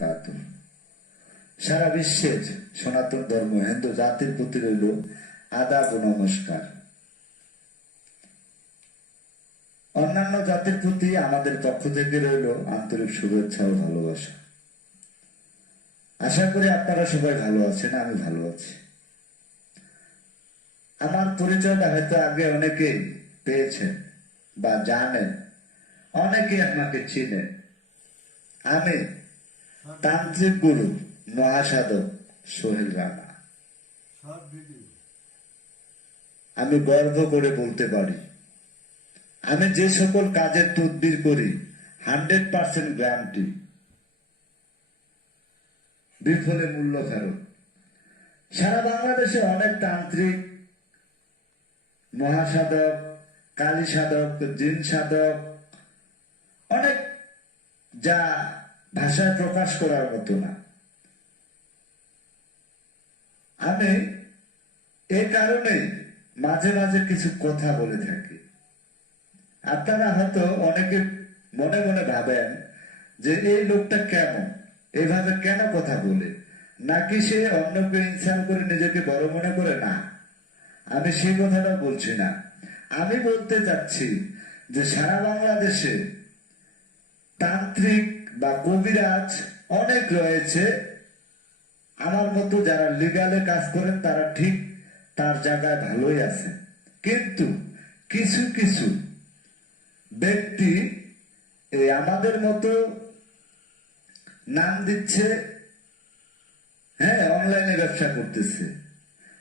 বারাকাতুহু। সারা বিশ্বের সনাতন ধর্ম হিন্দু জাতির প্রতি রইল আদাব ও নমস্কার। অন্যান্য জাতির প্রতি আমাদের পক্ষ থেকে রইল আন্তরিক শুভেচ্ছা ও ভালোবাসা। আশা করি আপনারা সবাই ভালো আছেন, আমি ভালো আছি। আমার পরিচয়টা হয়তো আগে অনেকেই পেয়েছেন বা জানেন, অনেকে আমাকে চিনেন। আমি তান্ত্রিক গুরু মহাসাধক সোহেল রানা। আমি গর্ব করে বলতে পারি, আমি যে সকল কাজের তদবির করি 100% গ্যারান্টি, বিফলে মূল্য ফেরত। সারা বাংলাদেশে অনেক তান্ত্রিক, মহাসাধক, কালী সাধক, জিন সাধক, অনেক যা ভাষায় প্রকাশ করার মতো না। আমি এই কারণেই মাঝে মাঝে কিছু কথা বলে থাকি। আপনারা হয়তো অনেকে মনে মনে ভাবেন যে এই লোকটা কেমন, এইভাবে কেন কথা বলে, নাকি সে অন্যকে ইনসাল্ট করে নিজেকে বড় মনে করে। না, আমি সেই কথাটা বলছি না। আমি বলতে চাচ্ছি যে সারা বাংলাদেশে তান্ত্রিক বা কবিরাজ অনেক রয়েছে। আমার মতো যারা লিগালে কাজ করেন তারা ঠিক তার জায়গায় ভালোই আছে, কিন্তু কিছু কিছু ব্যক্তি আমাদের মতো নাম দিচ্ছে, হ্যাঁ, অনলাইনে ব্যবসা করতেছে।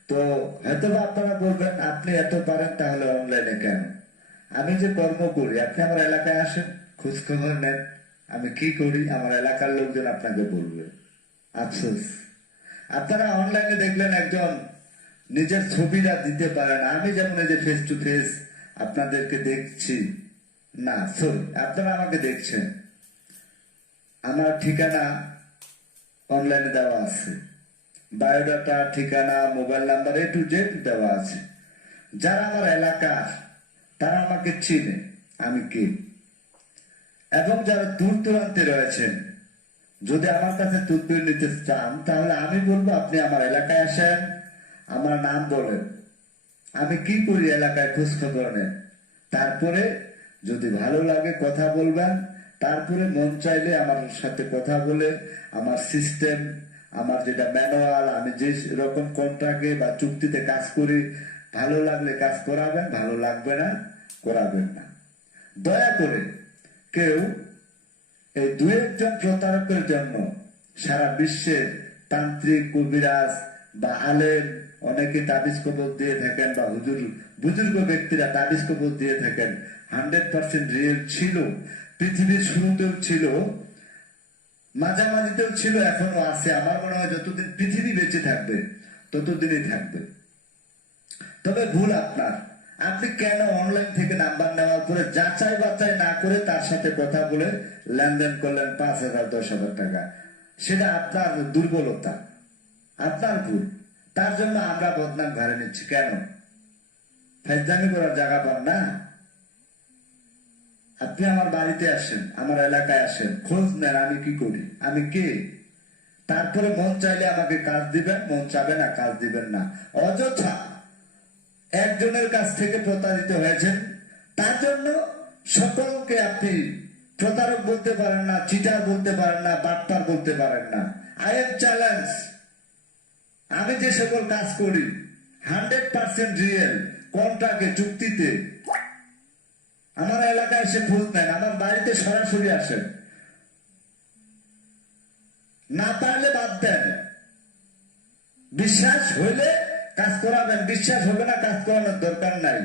তো হয়তো আপনারা বলবেন আপনি এত পারেন তাহলে অনলাইনে কেন? আমি যে কর্ম করি, আপনি আমার এলাকায় আসেন, খোঁজ খবর নেন আমি কি করি, আমার এলাকার লোকজন আপনাকে বলবে। আফসোস, আপনারা অনলাইনে দেখলেন একজন নিজের ছবিটা দিতে পারে না। আমি যেমন এই যে ফেস টু ফেস আপনাদেরকে দেখছি, না সরি, আপনারা আমাকে দেখছেন, আমার ঠিকানা অনলাইনে দেওয়া আছে, বায়োডাটা, ঠিকানা, mobile number A to Z দেওয়া আছে। যারা আমার এলাকার তারা আমাকে চিনে আমি কে। এবং যারা দূর দূরান্তে রয়েছেন, যদি আমার কাছে তদবির নিতে চান তাহলে আমি বলবো আপনি আমার এলাকায় আসেন, আমার নাম বলেন, আমি কি করি এলাকায় খোঁজ খবর নেন। তারপরে যদি ভালো লাগে কথা বলবেন, তারপরে মন চাইলে আমার সাথে কথা বলে আমার সিস্টেম, আমার যেটা ম্যানুয়াল, আমি যে রকম কন্ট্রাক্টে বা চুক্তিতে কাজ করি, ভালো লাগলে কাজ করাবেন, ভালো লাগবে না করাবেন না। দয়া করে কেউ এই দু একজন প্রতারকের জন্য সারা বিশ্বের তান্ত্রিক, কবিরাজ বা আলেম অনেকে তাবিজ কবজ দিয়ে থাকেন, বা হুজুর বুজুর্গ ব্যক্তিরা তাবিজ কবজ দিয়ে থাকেন, 100% রিয়েল ছিল, পৃথিবীর শুরুতেও ছিল, মাঝামাঝিতেও ছিল, এখনো আছে। আমার মনে হয় যতদিন পৃথিবী বেঁচে থাকবে ততদিনই থাকবে। তবে ভুল আপনার। আপনি কেন অনলাইন থেকে নাম্বার নেওয়ার পরে যাচাই বাছাই না করে তার সাথে কথা বলে লেনদেন করলেন 5,000 10,000 টাকা? সেটা আপনার দুর্বলতা, আপনার ভুল। তার জন্য আমরা বদনাম ঘাড়ে নিচ্ছি কেন? ফাইজলামি করার জায়গা পান না? আপনি আমার বাড়িতে আসেন, আমার এলাকায় আসেন, খোঁজ নেন আমি কি করি, আমি কে। তারপরে মন চাইলে আমাকে কাজ দিবেন, মন চাবে না কাজ দিবেন না। অযথা একজনের কাছ থেকে প্রতারিত হয়েছেন, তার জন্য সকলকে আপনি প্রতারক বলতে পারেন না, চিটার বলতে পারেন না, বাটপার বলতে পারেন না। I am challenge. আমি যে সকল কাজ করি 100% রিয়েল, কন্ট্রাক্টে, চুক্তিতে, আমার এলাকায় এসে খোঁজ নেন, আমার বাড়িতে সরাসরি আসেন। না পারলে বাদ দেন। বিশ্বাস হইলে কাজ করাবেন, বিশ্বাস হবে না কাজ করানোর দরকার নাই।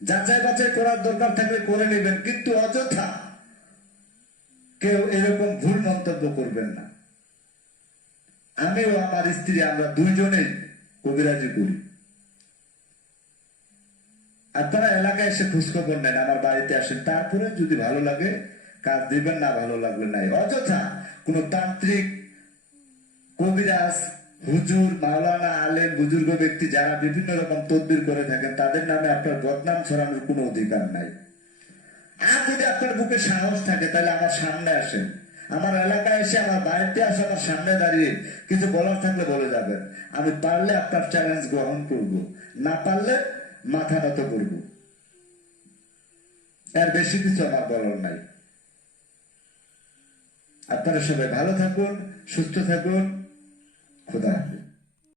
যাচাই বাছাই করার দরকার থাকলে করে নেবেন, কিন্তু অযথা কেউ এরকম ভুল মন্তব্য করবেন না। আমিও আমার স্ত্রী, আমরা দুইজনেই কবিরাজি করি। আপনারা এলাকায় এসে খোঁজখবর নেন, আমার বাড়িতে আসেন, তারপরে যদি ভালো লাগে কাজ দিবেন, না ভালো লাগলে নাই। অযথা কোন তান্ত্রিক, কবিরাজ, হুজুর, মাওলানা, আলেম, বুজুর্গ ব্যক্তি যারা বিভিন্ন রকম তদবির করে থাকেন, তাদের নামে আপনার বদনাম ছড়ানোর কোনো অধিকার নাই। আর যদি আপনার বুকে সাহস থাকে তাহলে আমার সামনে আসেন, আমার এলাকায় এসে আমার বাড়িতে আসে আমার সামনে দাঁড়িয়ে কিছু বলার থাকলে বলে যাবেন। আমি পারলে আপনার চ্যালেঞ্জ গ্রহণ করব, না পারলে মাথা নত করব। এর বেশি কিছু আমার বলার নাই। আপনারা সবাই ভালো থাকুন, সুস্থ থাকুন। খোদা হাফেজ।